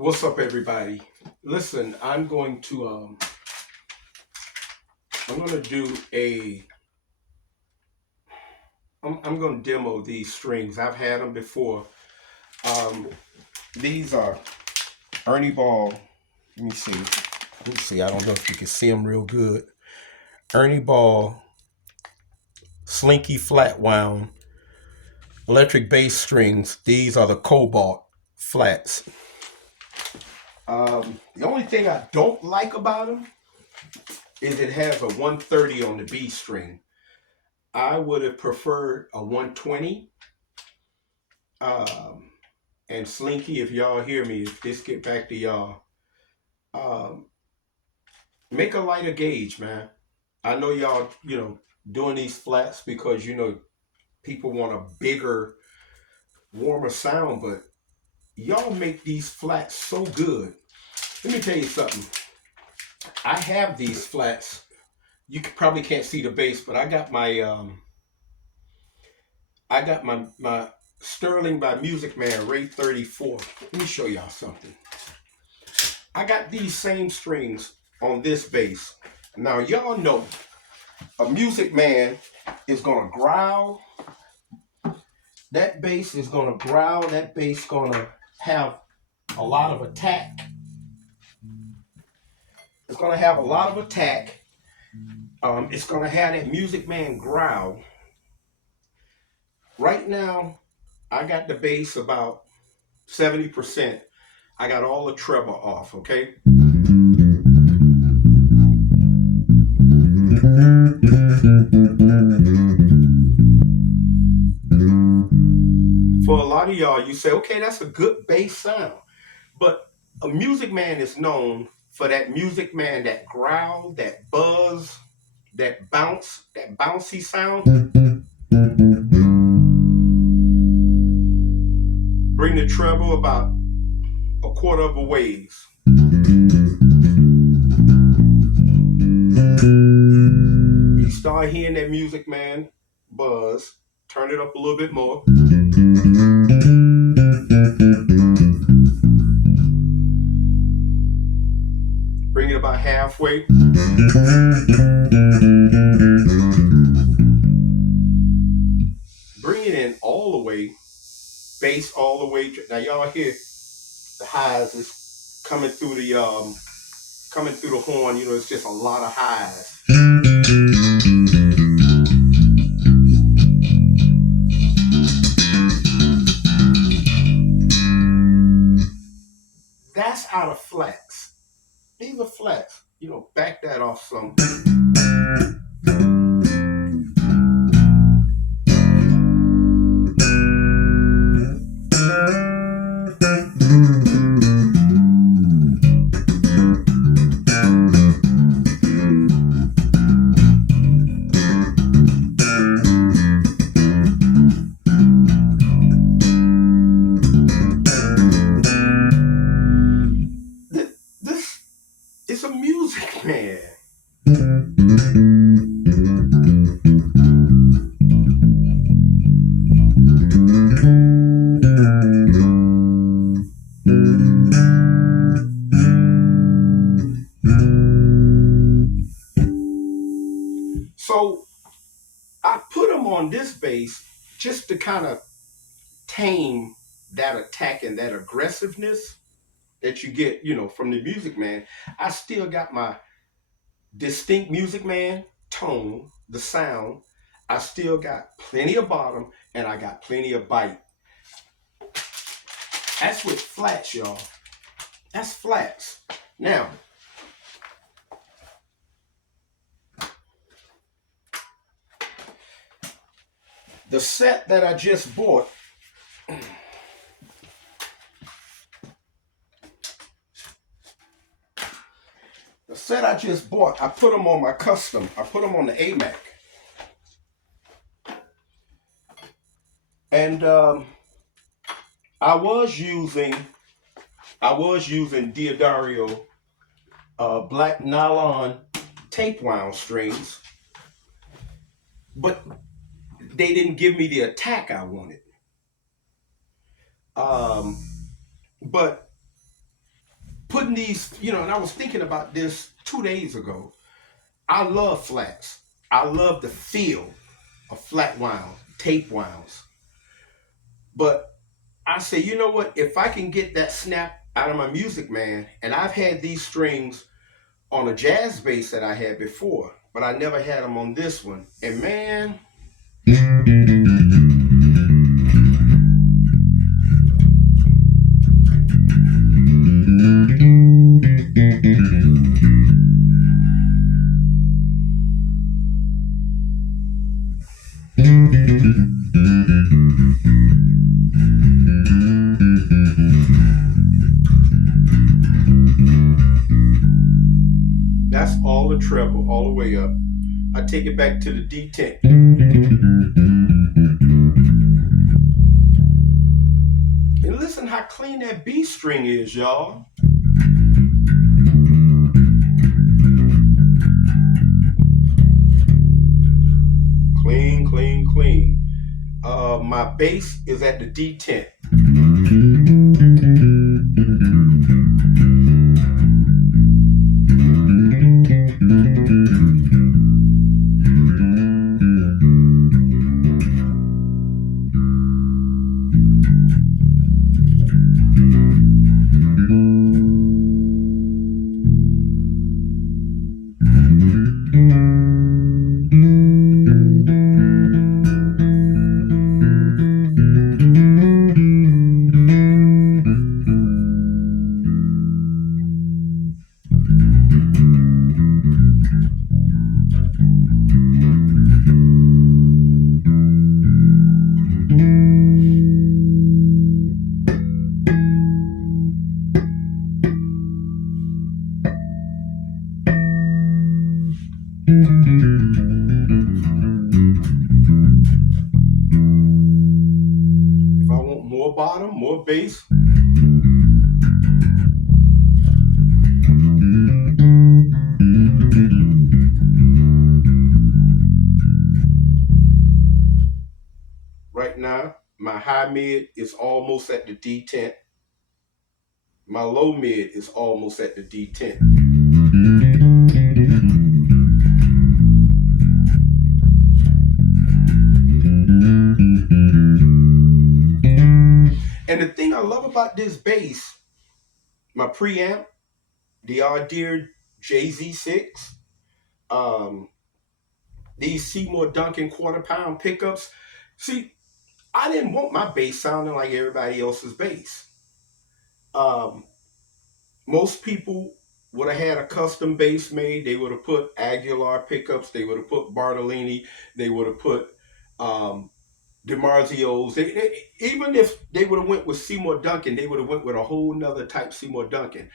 What's up, everybody? Listen, I'm going to do a I'm going to demo these strings. I've had them before. Um, these are Ernie Ball. Let me see. I don't know if you can see them real good. Ernie Ball, Slinky FLATWOUND, electric bass strings. These are the COBALT flats. The only thing I don't like about them is it has a 130 on the B string. I would have preferred a 120. And Slinky, if y'all hear me, if this get back to y'all, um, make a lighter gauge, man. I know y'all, doing these flats because, people want a bigger, warmer sound, but y'all make these flats so good. Let me tell you something. I have these flats. You probably can't see the bass, but I got my Sterling by Music Man Ray 34. Let me show y'all something. I got these same strings on this bass. Now y'all know a Music Man is gonna growl. That bass is gonna growl. That bass gonna have a lot of attack. It's gonna have a lot of attack. It's gonna have that Music Man growl. Right now, I got the bass about 70%. I got all the treble off, okay? For a lot of y'all, you say, okay, that's a good bass sound. But a Music Man is known for that Music Man, that growl, that buzz, that bounce, that bouncy sound. Bring the treble about a quarter of a ways. You start hearing that Music Man buzz, turn it up a little bit more. Bring it about halfway. Bring it in all the way, bass all the way. Now y'all hear the highs is coming through the horn. It's just a lot of highs. That's out of flats. These are flats. Back that off some. This is a Music Man. So I put them on this bass just to kind of tame that attack and that aggressiveness that you get, from the Music Man. I still got my distinct Music Man tone, the sound. I still got plenty of bottom and I got plenty of bite. That's with flats, y'all. That's flats. Now, the set that I just bought, I put them on my custom. I put them on the AMAC. And I was using Diodario black nylon tape wound strings, but they didn't give me the attack I wanted. But putting these, and I was thinking about this 2 days ago. I love flats. I love the feel of flat wound, tape wounds. But I say, you know what? If I can get that snap out of my music, man, and I've had these strings on a jazz bass that I had before, but I never had them on this one. And man, that's all the treble, all the way up. I take it back to the D10. And listen how clean that B string is, y'all. Clean, clean, clean. My bass is at the D10. If I want more bottom, more bass, right now, my high mid is almost at the D10. My low mid is almost at the D10. And the thing I love about this bass, my preamp, the Deere JZ6, these Seymour Duncan quarter-pound pickups. See, I didn't want my bass sounding like everybody else's bass. Most people would have had a custom bass made. They would have put Aguilar pickups. They would have put Bartolini. They would have put DiMarzio's. Even if they would have went with Seymour Duncan, they would have went with a whole nother type Seymour Duncan.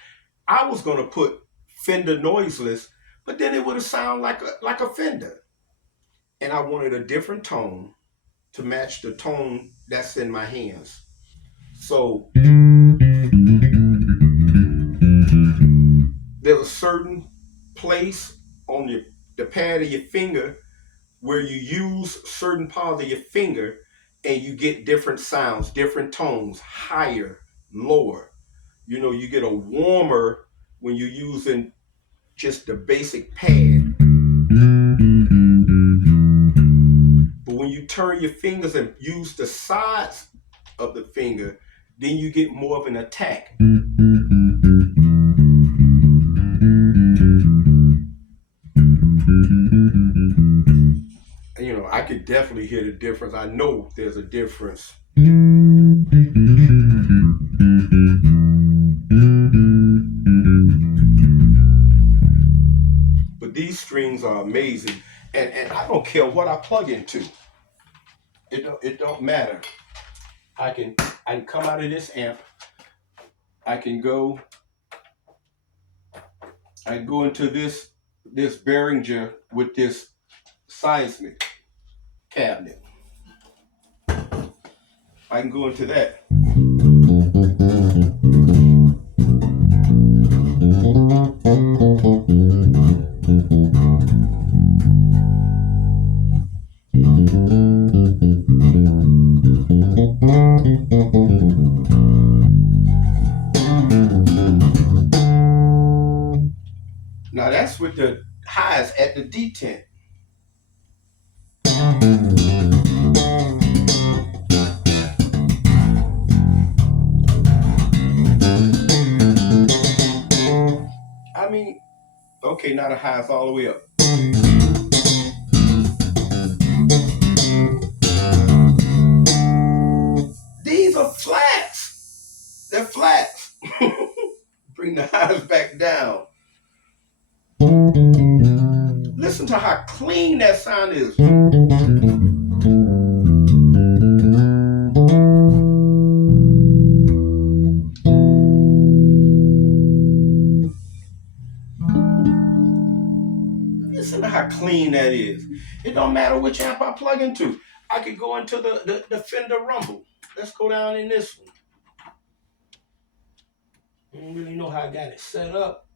I was going to put Fender noiseless, but then it would have sounded like a Fender. And I wanted a different tone to match the tone that's in my hands. So there's a certain place on the pad of your finger where you use certain part of your finger and you get different sounds, different tones, higher, lower. You get a warmer when you're using just the basic pad. But when you turn your fingers and use the sides of the finger, then you get more of an attack. I could definitely hear the difference. I know there's a difference. But these strings are amazing. And I don't care what I plug into. It don't matter. I can come out of this amp. I can go into this Behringer with this seismic cabinet. I can go into that. with the highs at the detent. I mean, okay, now the highs all the way up. These are flats. They're flats. Bring the highs back down. Listen to how clean that sound is. Listen to how clean that is. It don't matter which amp I plug into. I could go into the Fender Rumble. Let's go down in this one. I don't really know how I got it set up.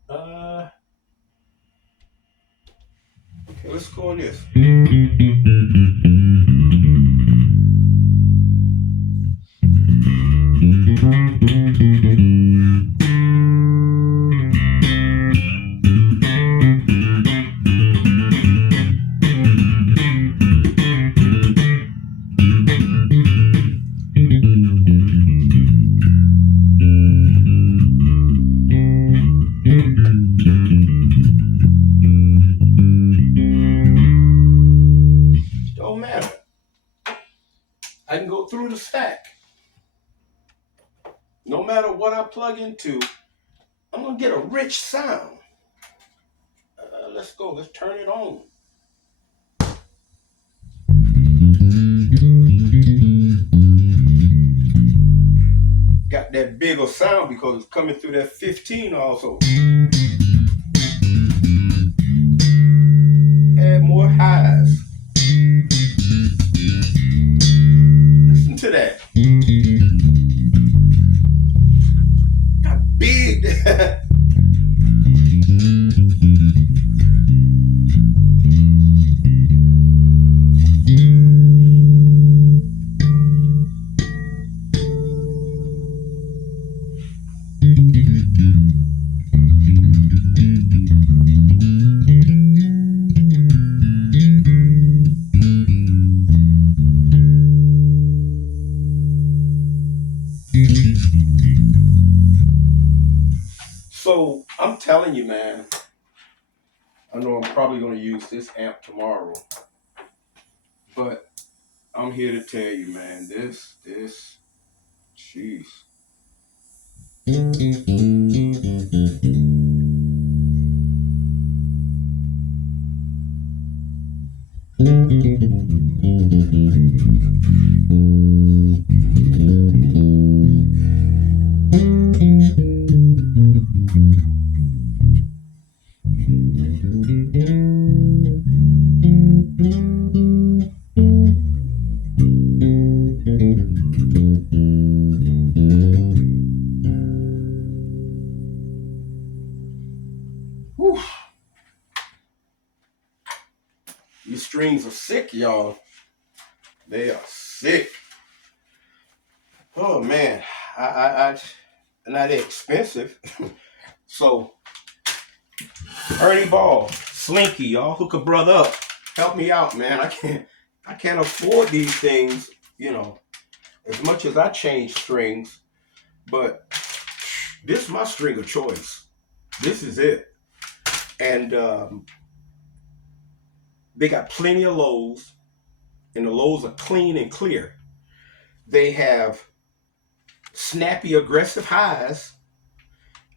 Okay, let's go on this. Don't matter. I can go through the stack. No matter what I plug into, I'm gonna get a rich sound. Let's go. Let's turn it on. Got that bigger sound because it's coming through that 15 also. Add more highs. Listen to that. How big that. So I'm telling you, man, I know I'm probably going to use this amp tomorrow, but I'm here to tell you, man, this, jeez. Whew. These strings are sick, y'all. They are sick. Oh man, not that expensive. So, Ernie Ball, Slinky, y'all hook a brother up. Help me out, man. I can't afford these things, you know, as much as I change strings, but this is my string of choice. This is it. And they got plenty of lows, and the lows are clean and clear. They have snappy, aggressive highs,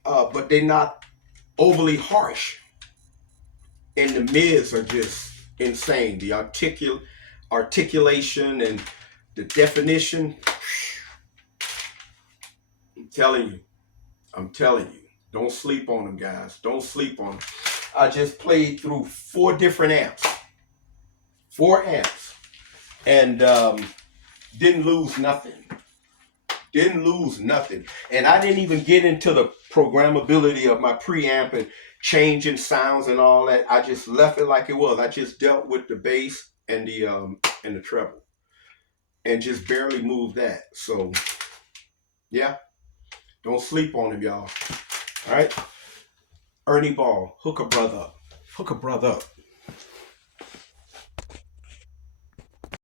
but they're not overly harsh. And the mids are just insane. The articulation and the definition. I'm telling you. Don't sleep on them, guys. Don't sleep on them. I just played through 4 different amps. 4 amps. And didn't lose nothing. Didn't lose nothing. And I didn't even get into the programmability of my preamp and changing sounds and all that. I just left it like it was. I just dealt with the bass and the treble. And just barely moved that. So, yeah. Don't sleep on him, y'all. All right? Ernie Ball, hook a brother up. Hook a brother up.